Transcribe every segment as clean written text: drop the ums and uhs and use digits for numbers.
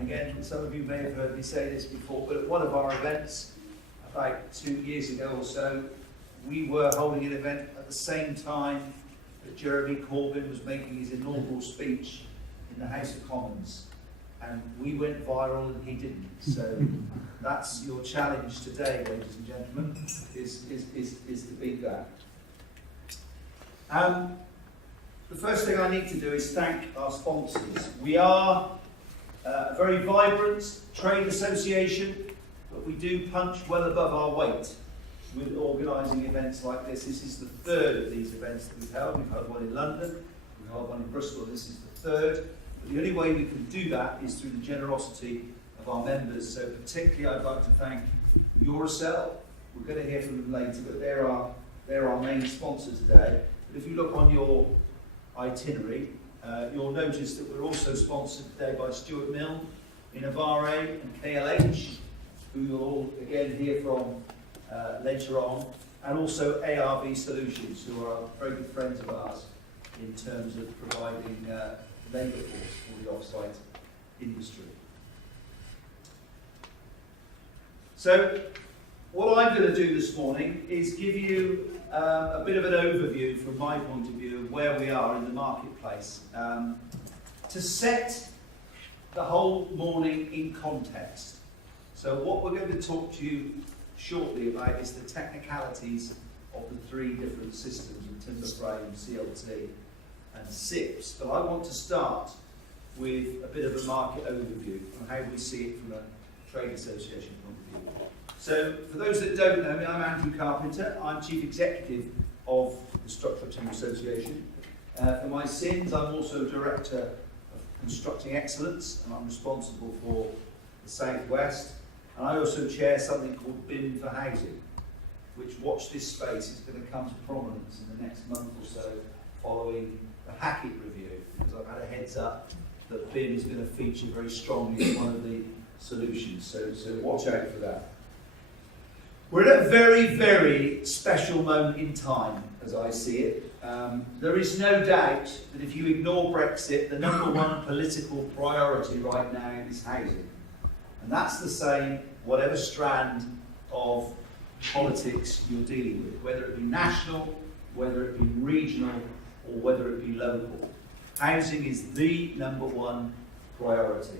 Again, some of you may have heard me say this before, but at one of our events, about 2 years ago or so, we were holding an event at the same time that Jeremy Corbyn was making his inaugural speech in the House of Commons. And we went viral and he didn't. So that's your challenge today, ladies and gentlemen, is to beat that. The first thing I need to do is thank our sponsors. We are a very vibrant trade association, but we do punch well above our weight with organising events like this. This is the third of these events that we've held. We've held one in London, we've held one in Bristol, this is the third. But the only way we can do that is through the generosity of our members. So particularly I'd like to thank Eurocell. We're going to hear from them later, but they're our main sponsor today. But if you look on your itinerary, you'll notice that we're also sponsored today by Stuart Mill, Innovare and KLH, who you'll all again hear from later on, and also ARV Solutions, who are very good friends of ours in terms of providing labour force for the off-site industry. So what I'm going to do this morning is give you a bit of an overview from my point of view of where we are in the marketplace, to set the whole morning in context. So what we're going to talk to you shortly about is the technicalities of the three different systems of timber frame, CLT and SIPs. But I want to start with a bit of a market overview on how we see it from a trade association point of view. So for those that don't know me, I'm Andrew Carpenter. I'm Chief Executive of the Structural Timber Association. For my sins, I'm also Director of Constructing Excellence, and I'm responsible for the South West. And I also chair something called BIM for Housing, which, watch this space, is going to come to prominence in the next month or so following the Hackett review, because I've had a heads up that BIM is going to feature very strongly as one of the solutions. So watch out for that. We're at a very, very special moment in time, as I see it. There is no doubt that if you ignore Brexit, the number one political priority right now is housing. And that's the same whatever strand of politics you're dealing with, whether it be national, whether it be regional, or whether it be local. Housing is the number one priority.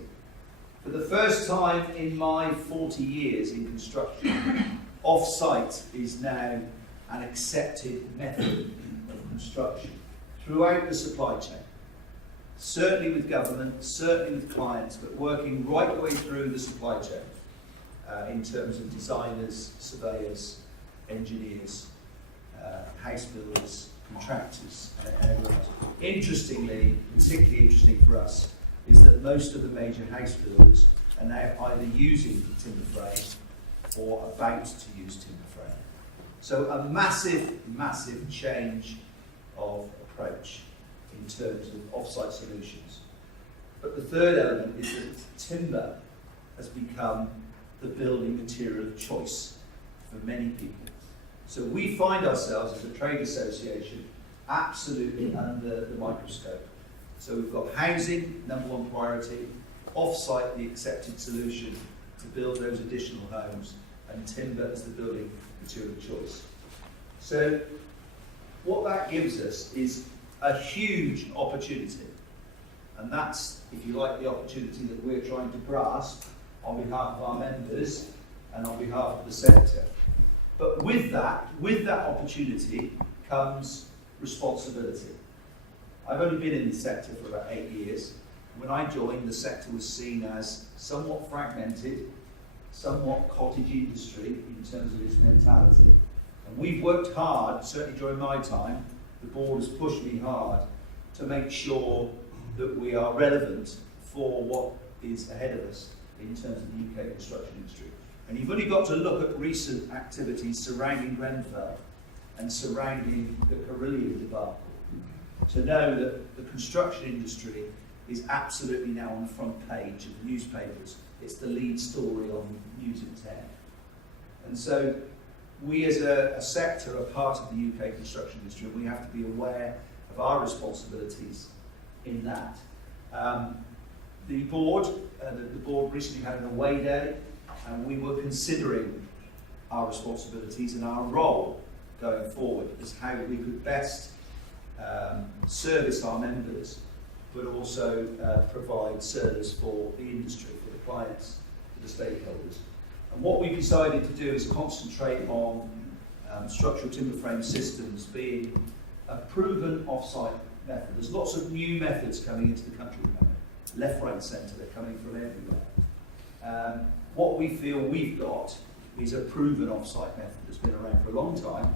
For the first time in my 40 years in construction, off-site is now an accepted method of construction throughout the supply chain. Certainly with government, certainly with clients, but working right the way through the supply chain in terms of designers, surveyors, engineers, house builders, contractors, and everyone else. Interestingly, particularly interesting for us, is that most of the major house builders are now either using timber frame or about to use timber frame. So a massive, massive change of approach in terms of off-site solutions. But the third element is that timber has become the building material of choice for many people. So we find ourselves as a trade association absolutely under the microscope. So we've got housing, number one priority, off-site the accepted solution to build those additional homes, and timber as the building material of choice. So what that gives us is a huge opportunity, and that's, if you like, the opportunity that we're trying to grasp on behalf of our members and on behalf of the sector. But with that opportunity comes responsibility. I've only been in the sector for about 8 years. When I joined, the sector was seen as somewhat fragmented, somewhat cottage industry in terms of its mentality. And we've worked hard, certainly during my time, the board has pushed me hard to make sure that we are relevant for what is ahead of us in terms of the UK construction industry. And you've only got to look at recent activities surrounding Grenfell and surrounding the Carillion debacle to know that the construction industry is absolutely now on the front page of the newspapers. It's the lead story on News at 10. And so we as a sector are part of the UK construction industry, and we have to be aware of our responsibilities in that. The board recently had an away day, and we were considering our responsibilities and our role going forward as how we could best service our members, but also provide service for the industry, for the clients, for the stakeholders. And what we decided to do is concentrate on structural timber frame systems being a proven off-site method. There's lots of new methods coming into the country at the moment. Left, right, centre, they're coming from everywhere. What we feel we've got is a proven off-site method that's been around for a long time,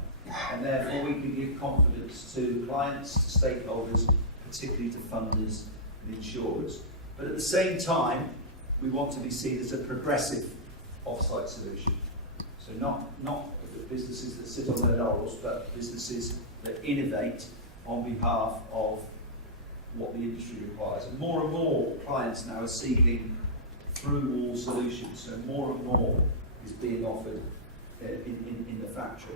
and therefore we can give confidence to clients, to stakeholders, particularly to funders and insurers. But at the same time, we want to be seen as a progressive off-site solution. So not businesses that sit on their laurels, but businesses that innovate on behalf of what the industry requires. And more clients now are seeking through-wall solutions, so more and more is being offered in the factory.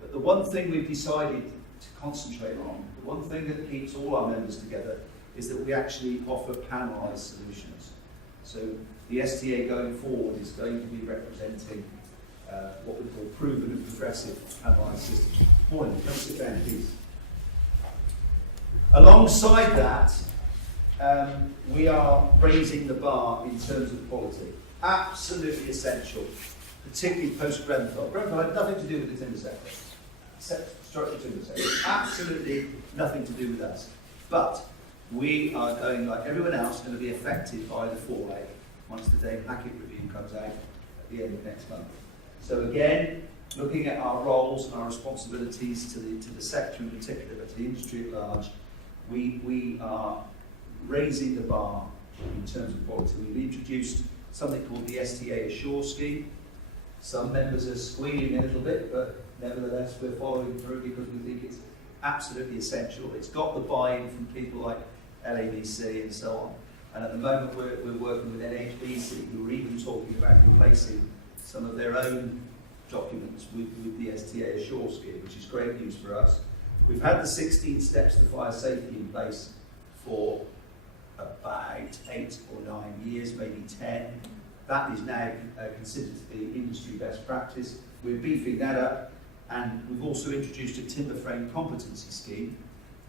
But the one thing we've decided to concentrate on, the one thing that keeps all our members together, is that we actually offer panelised solutions. So the STA going forward is going to be representing what we call proven and progressive panelised systems. Morning, come sit down, please. Alongside that, we are raising the bar in terms of quality. Absolutely essential, particularly post-Grenfell. Grenfell had nothing to do with the timber sector, structural timber sector. Absolutely nothing to do with us. But we are going, like everyone else, going to be affected by the fallout once the Dame Hackett review comes out at the end of next month. So again, looking at our roles and our responsibilities to the sector in particular, but to the industry at large, we are raising the bar in terms of quality. We've introduced something called the STA Assure scheme. Some members are squealing a little bit, but nevertheless we're following through because we think it's absolutely essential. It's got the buy-in from people like LABC and so on. And at the moment we're working with NHBC, who are even talking about replacing some of their own documents with the STA Assure scheme, which is great news for us. We've had the 16 steps to fire safety in place for about 8 or 9 years, maybe 10. That is now considered to be industry best practice. We're beefing that up, and we've also introduced a timber frame competency scheme,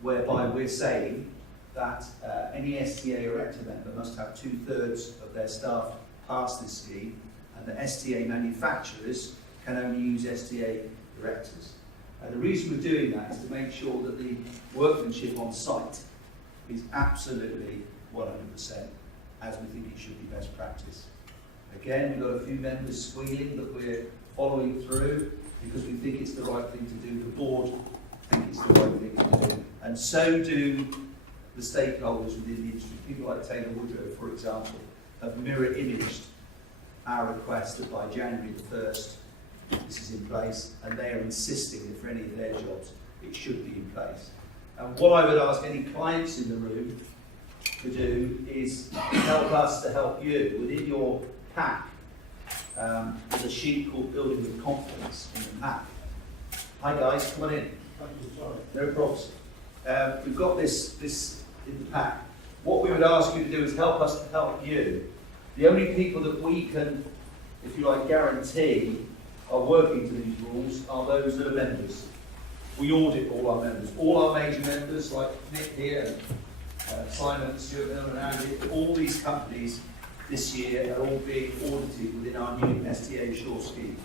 whereby we're saying that any STA erector member must have 2/3 of their staff pass this scheme, and the STA manufacturers can only use STA erectors. The reason we're doing that is to make sure that the workmanship on site is absolutely 100% as we think it should be best practice. Again, we've got a few members squealing, but we're following through because we think it's the right thing to do. The board think it's the right thing to do. And so do the stakeholders within the industry. People like Taylor Woodrow, for example, have mirror imaged our request that by January the 1st this is in place, and they are insisting that for any of their jobs it should be in place. And what I would ask any clients in the room to do is help us to help you. Within your pack, there's a sheet called Building with Confidence in the pack. Hi guys, come on in. No problems. We've got this in the pack. What we would ask you to do is help us to help you. The only people that we can, if you like, guarantee are working to these rules are those that are members. We audit all our members. All our major members, like Nick here, Simon, Stuart Miller and Andy, all these companies this year are all being audited within our new STA Assure scheme.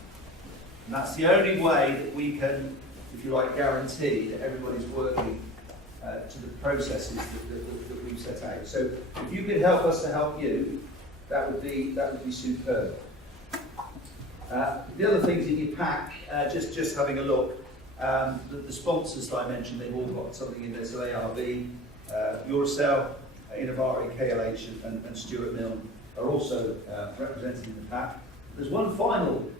And that's the only way that we can, if you like, guarantee that everybody's working to the processes that we've set out. So if you could help us to help you, that would be superb. The other things in your pack, just having a look, the sponsors that I mentioned, they've all got something in there. So ARB, Eurocell, Innovari, KLH and Stuart Mill are also represented in the pack. There's one final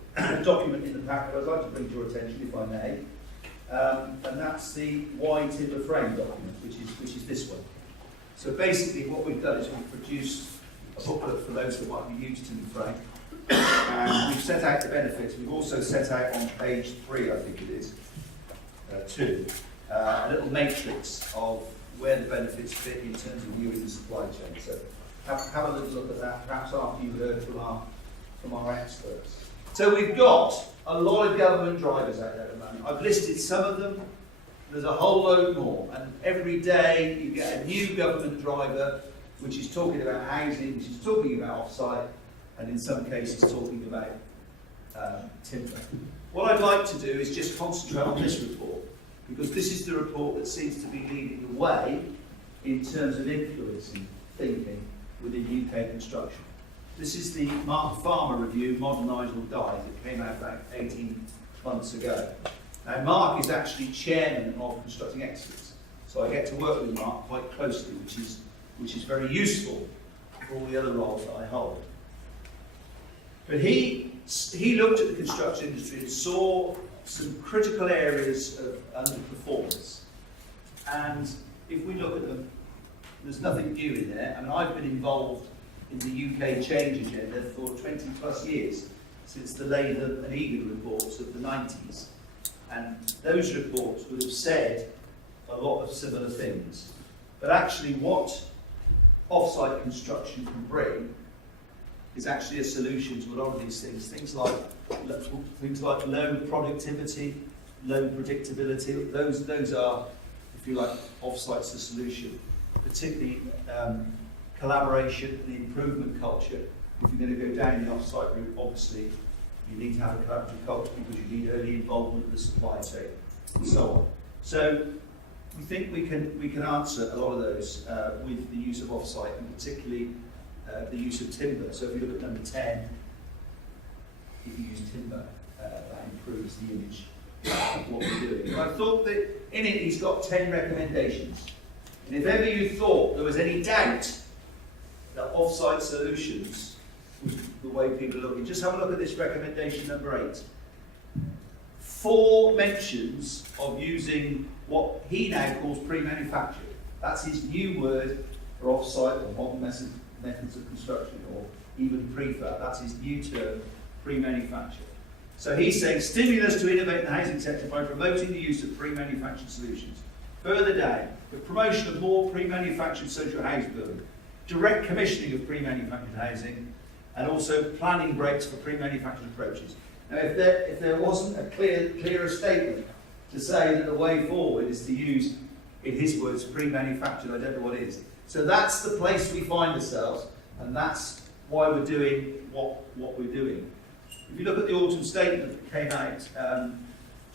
document in the pack that I'd like to bring to your attention, if I may, and that's the wide timber frame document, which is this one. So basically what we've done is we've produced a booklet for those that might be new to timber frame, and we've set out the benefits. We've also set out on page 3, I think it is, 2, a little matrix of where the benefits fit in terms of viewing the supply chain. So have a little look at that, perhaps after you've heard from our experts. So we've got a lot of government drivers out there at the moment. I've listed some of them. There's a whole load more, and every day you get a new government driver which is talking about housing, which is talking about off-site, and in some cases talking about timber. What I'd like to do is just concentrate on this report, because this is the report that seems to be leading the way in terms of influencing thinking within UK construction. This is the Mark Farmer review, Modernise or Die, that came out about 18 months ago. Now, Mark is actually chairman of Constructing Excellence, so I get to work with Mark quite closely, which is very useful for all the other roles that I hold. But he looked at the construction industry and saw some critical areas of underperformance. And if we look at them, there's nothing new in there. I mean, I've been involved in the UK change agenda for 20 plus years, since the Latham and Egan reports of the 90s. And those reports would have said a lot of similar things. But actually what off-site construction can bring is actually a solution to a lot of these things. Things like low productivity, low predictability, those are, if you like, off-site's the solution. Particularly collaboration and the improvement culture. If you're going to go down the off-site route, obviously you need to have a collaborative culture because you need early involvement of the supply chain and so on. So we think we can answer a lot of those with the use of off-site, and particularly the use of timber. So if you look at number 10, if you use timber, that improves the image of what we're doing. And I thought that in it he's got 10 recommendations. And if ever you thought there was any doubt that off-site solutions was the way people are looking, just have a look at this recommendation number 8. 4 mentions of using what he now calls pre-manufactured. That's his new word for off-site or modern methods of construction, or even prefab. That's his new term, pre-manufactured. So he's saying stimulus to innovate in the housing sector by promoting the use of pre-manufactured solutions. Further down, the promotion of more pre-manufactured social house building, direct commissioning of pre-manufactured housing, and also planning breaks for pre-manufactured approaches. Now, if there wasn't a clearer statement to say that the way forward is to use, in his words, pre-manufactured, I don't know what is. So that's the place we find ourselves, and that's why we're doing what we're doing. If you look at the autumn statement that came out,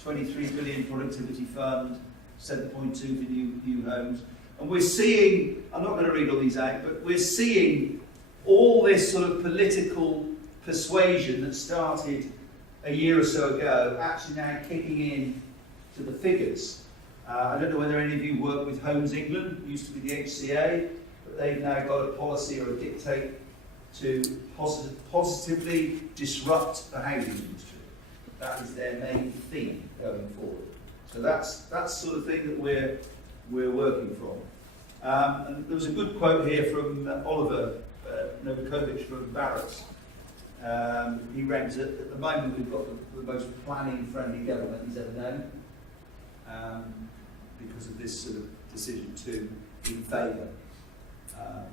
23 billion productivity fund, 7.2 for new homes, and we're seeing, I'm not going to read all these out, but we're seeing all this sort of political persuasion that started a year or so ago actually now kicking in to the figures. I don't know whether any of you work with Homes England, used to be the HCA, but they've now got a policy or a dictate to positively disrupt the housing industry. That is their main theme going forward. So that's the sort of thing that we're working from. And there was a good quote here from Oliver Novakovic from Barrett's. He ranks it, at the moment we've got the most planning-friendly government he's ever known, because of this sort of decision to in favour.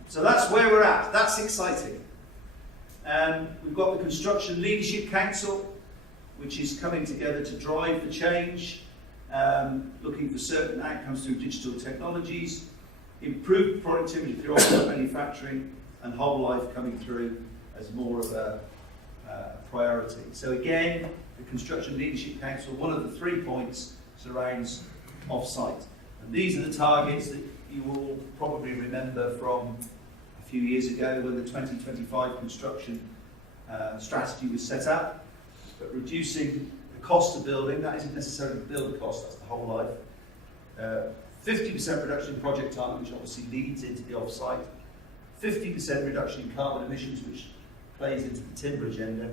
So that's where we're at. That's exciting. We've got the Construction Leadership Council, which is coming together to drive the change, looking for certain outcomes through digital technologies, improved productivity through offshore manufacturing, and whole life coming through as more of a priority. So again, the Construction Leadership Council, one of the 3 points surrounds off-site. And these are the targets that you will probably remember from a few years ago when the 2025 construction strategy was set up. But reducing the cost of building, that isn't necessarily the build cost, that's the whole life. 50% reduction in project time, which obviously leads into the off-site. 50% reduction in carbon emissions, which plays into the timber agenda.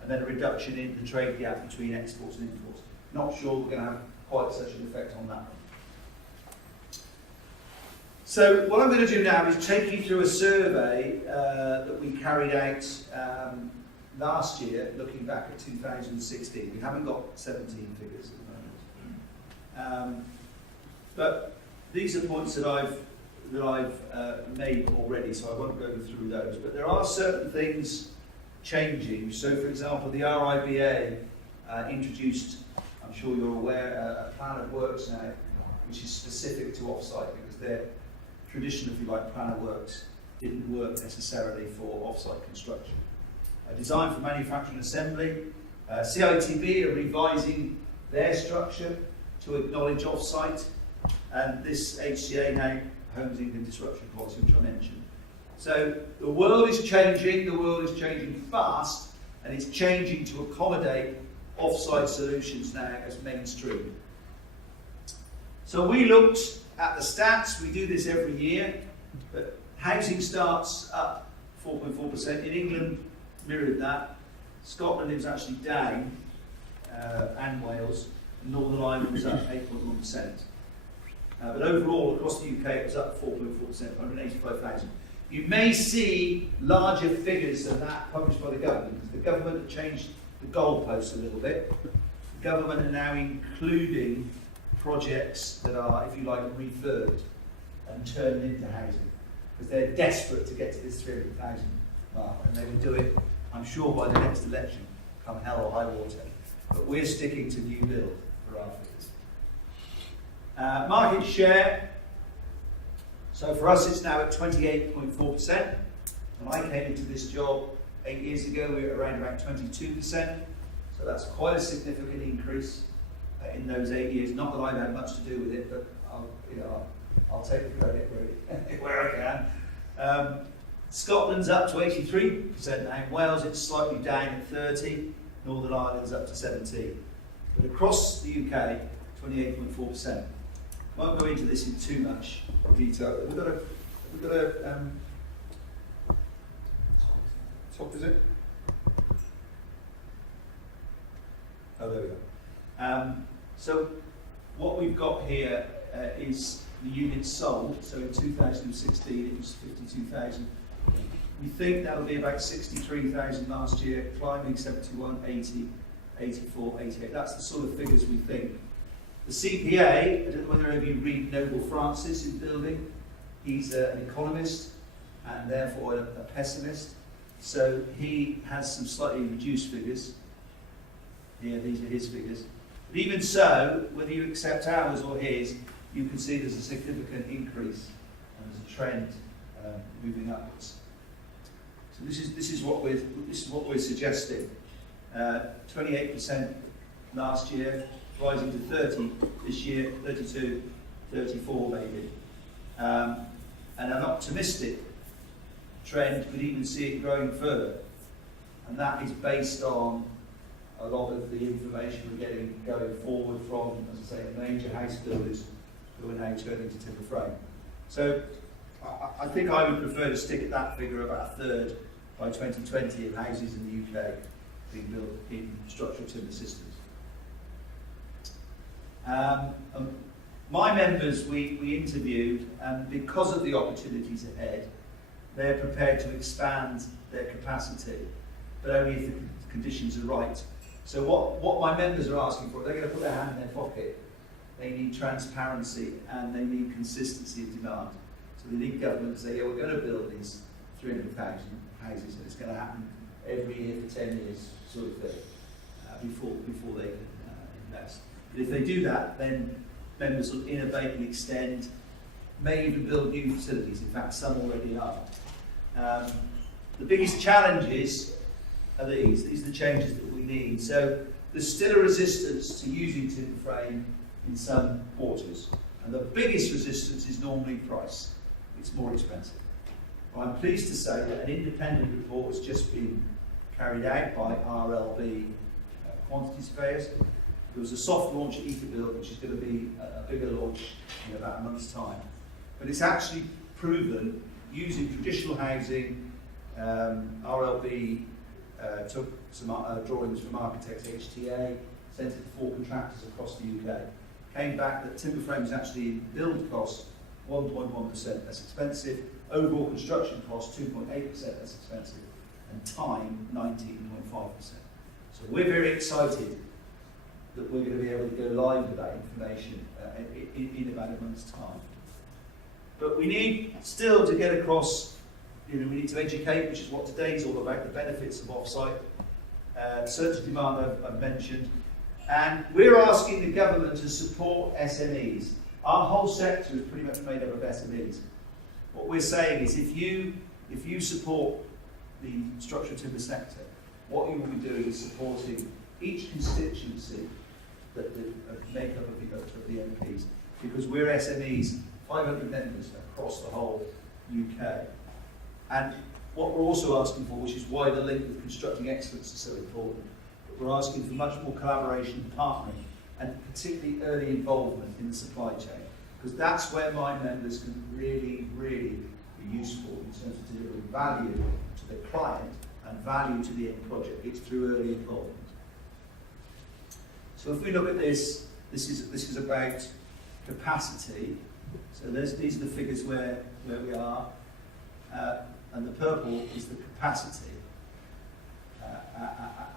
And then a reduction in the trade gap between exports and imports. Not sure we're going to have quite such an effect on that one. So what I'm going to do now is take you through a survey that we carried out last year, looking back at 2016. We haven't got 17 figures at the moment. But these are points that that I've made already, so I won't go through those. But there are certain things changing. So, for example, the RIBA introduced, I'm sure you're aware, a plan of works now, which is specific to off-site, because their tradition, if you like, plan of works didn't work necessarily for off-site construction. Design for manufacturing and assembly. CITB are revising their structure to acknowledge off-site, and this HCA now, Homes England Disruption Policy, which I mentioned. So the world is changing fast, and it's changing to accommodate off-site solutions now as mainstream. So we looked at the stats. We do this every year, but housing starts up 4.4%. In England, mirrored that. Scotland is actually down, and Wales. And Northern Ireland was up 8.1%. But overall, across the UK, it was up 4.4%, 185,000. You may see larger figures than that published by the government, because the government have changed the goalposts a little bit. The government are now including projects that are, if you like, refurbed and turned into housing, because they're desperate to get to this 300,000 mark, and they will do it, I'm sure, by the next election, come hell or high water. But we're sticking to new build for our figures. Market share. So for us, it's now at 28.4%. When I came into this job 8 years ago, we were around about 22%. So that's quite a significant increase in those 8 years. Not that I've had much to do with it, but I'll take the credit where I can. Scotland's up to 83% now. In Wales, it's slightly down at 30%. Northern Ireland's up to 17%. But across the UK, 28.4%. Won't go into this in too much detail. We've got a top, is it? Oh, there we go. So what we've got here is the units sold. So in 2016, it was 52,000. We think that'll be about 63,000 last year, climbing 71, 80, 84, 88. That's the sort of figures we think. The CPA, I don't know whether any of you read Noble Francis in building. He's an economist and therefore a pessimist. So he has some slightly reduced figures. Here, these are his figures. But even so, whether you accept ours or his, you can see there's a significant increase and there's a trend moving upwards. So this is what we're suggesting. 28% last year, rising to 30 this year, 32, 34 maybe. And an optimistic trend could even see it growing further. And that is based on a lot of the information we're getting going forward from, as I say, major house builders who are now turning to timber frame. So I think I would prefer to stick at that figure, about a third by 2020 of houses in the UK being built in structural timber systems. My members we interviewed, and because of the opportunities ahead, they're prepared to expand their capacity, but only if the conditions are right. So what my members are asking for, they're going to put their hand in their pocket. They need transparency and they need consistency of demand. So they need government to say, yeah, we're going to build these 300,000 houses, and it's going to happen every year for 10 years, sort of thing, before they can invest. But if they do that, then members will innovate and extend, may even build new facilities. In fact, some already are. The biggest challenges are these. These are the changes that we need. So there's still a resistance to using timber frame in some quarters. And the biggest resistance is normally price. It's more expensive. Well, I'm pleased to say that an independent report has just been carried out by RLB quantity surveyors. There was a soft launch at EcoBuild, which is going to be a bigger launch in about a month's time. But it's actually proven, using traditional housing, RLB took some drawings from architects HTA, sent it to 4 contractors across the UK. Came back that timber frame is actually build cost 1.1% less expensive, overall construction cost 2.8% less expensive, and time 19.5%. So we're very excited that we're going to be able to go live with that information in about a month's time. But we need still to get across, we need to educate, which is what today's all about, the benefits of off-site. Surge demand I've mentioned. And we're asking the government to support SMEs. Our whole sector is pretty much made up of SMEs. What we're saying is if you support the structural timber sector, what you will be doing is supporting each constituency that make up of the MPs. Because we're SMEs, 500 members across the whole UK. And what we're also asking for, which is why the link with constructing excellence is so important, but we're asking for much more collaboration and partnering, and particularly early involvement in the supply chain, because that's where my members can really, really be useful in terms of delivering value to the client and value to the end project. It's through early involvement. So if we look at this is about capacity. So these are the figures where we are. And the purple is the capacity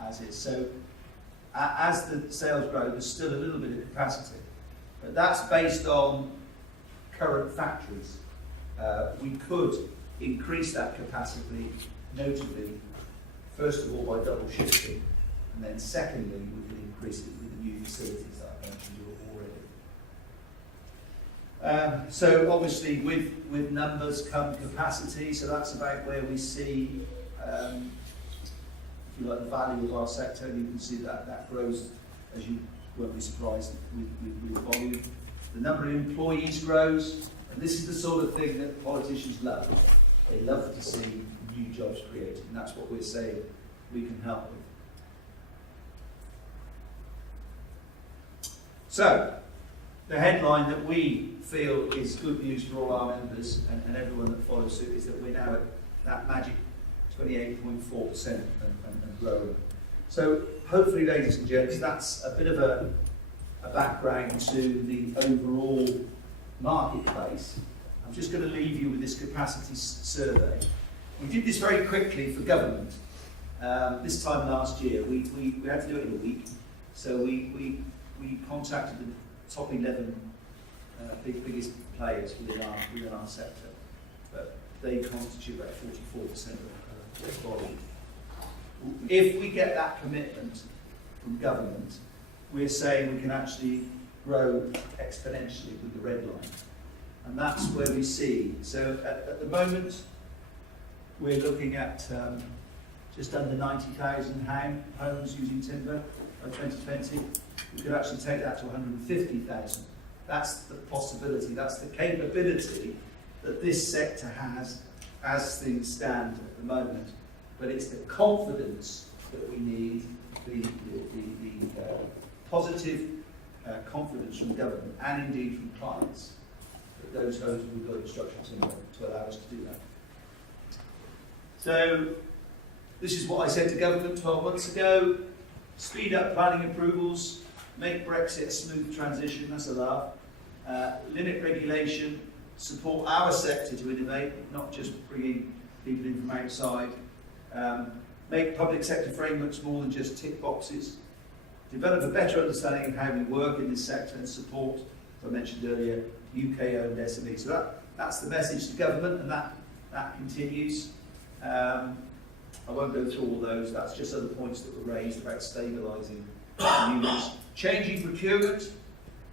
as is. So as the sales grow, there's still a little bit of capacity. But that's based on current factories. We could increase that capacity, notably, first of all, by double shifting, and then secondly, we could increase it with the new facilities that I mentioned already. So obviously with numbers come capacity, so that's about where we see, if you like, the value of our sector. You can see that grows, as you won't be surprised, with volume. The number of employees grows, and this is the sort of thing that politicians love. They love to see new jobs created, and that's what we're saying we can help with. So, the headline that we feel is good news for all our members and everyone that follows suit is that we're now at that magic 28.4% and growing. So hopefully, ladies and gents, that's a bit of a background to the overall marketplace. I'm just going to leave you with this capacity survey. We did this very quickly for government. This time last year, we had to do it in a week. So we contacted the top 11 biggest players within our sector, but they constitute about 44% of volume. If we get that commitment from government, we're saying we can actually grow exponentially with the red line, and that's where we see. So at the moment, we're looking at just under 90,000 homes using timber by 2020. We could actually take that to 150,000. That's the possibility, that's the capability that this sector has as things stand at the moment. But it's the confidence that we need, the positive confidence from government and indeed from clients that those homes will be built in structural timber to allow us to do that. So this is what I said to government 12 months ago: speed up planning approvals, make Brexit a smooth transition, that's a laugh, limit regulation, support our sector to innovate, not just bringing people in from outside, make public sector frameworks more than just tick boxes, develop a better understanding of how we work in this sector, and support, as I mentioned earlier, UK-owned SMEs. So that's the message to government, and that continues. I won't go through all those, that's just other points that were raised about stabilising units. Changing procurement.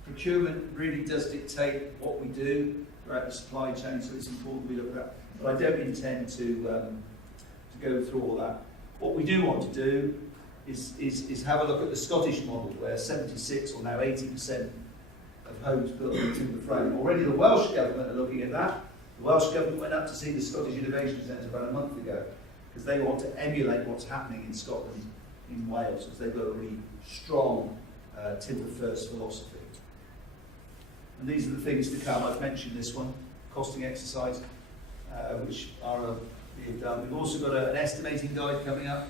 Procurement really does dictate what we do throughout the supply chain, so it's important we look at that. But I don't intend to go through all that. What we do want to do is have a look at the Scottish model, where 76 or now 80% of homes built in timber frame. Already the Welsh Government are looking at that. The Welsh Government went up to see the Scottish Innovation Centre about a month ago, because they want to emulate what's happening in Scotland, in Wales, because they've got a really strong timber first philosophy. And these are the things to come. I've mentioned this one, costing exercise, which are being done. We've also got an estimating guide coming up,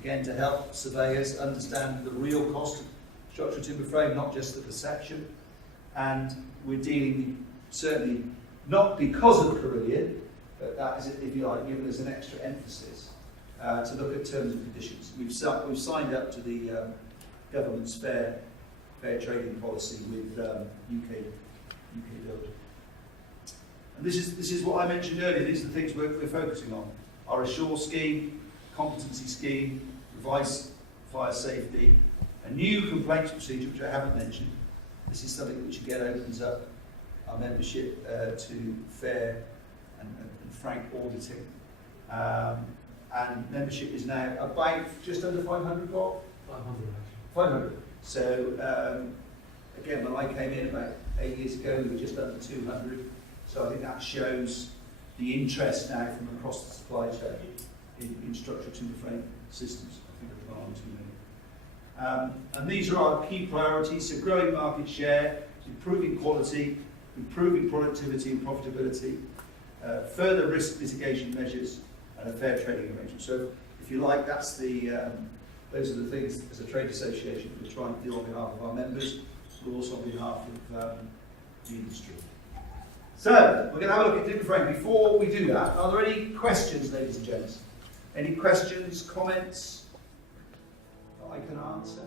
again to help surveyors understand the real cost of structural timber frame, not just the perception. And we're dealing, certainly not because of Carillion, but that is, if you like, giving us an extra emphasis to look at terms and conditions. We've signed up to the government's fair trading policy with UK Build. And this is what I mentioned earlier. These are the things we're focusing on. Our Assure scheme, competency scheme, revised fire safety, a new complaints procedure, which I haven't mentioned. This is something which again opens up our membership to fair and frank auditing. And membership is now about just under 500, Bob? 500 actually. 500. So again, when I came in about 8 years ago, we were just under 200. So I think that shows the interest now from across the supply chain in structural timber frame systems. I think I've gone on too many. And these are our key priorities: so growing market share, improving quality, improving productivity and profitability, further risk mitigation measures, and a fair trading arrangement. So, if you like, that's those are the things as a trade association we're trying to do on behalf of our members, but also on behalf of the industry. So, we're going to have a look at timber frame. Before we do that, are there any questions, ladies and gents? Any questions, comments that I can answer?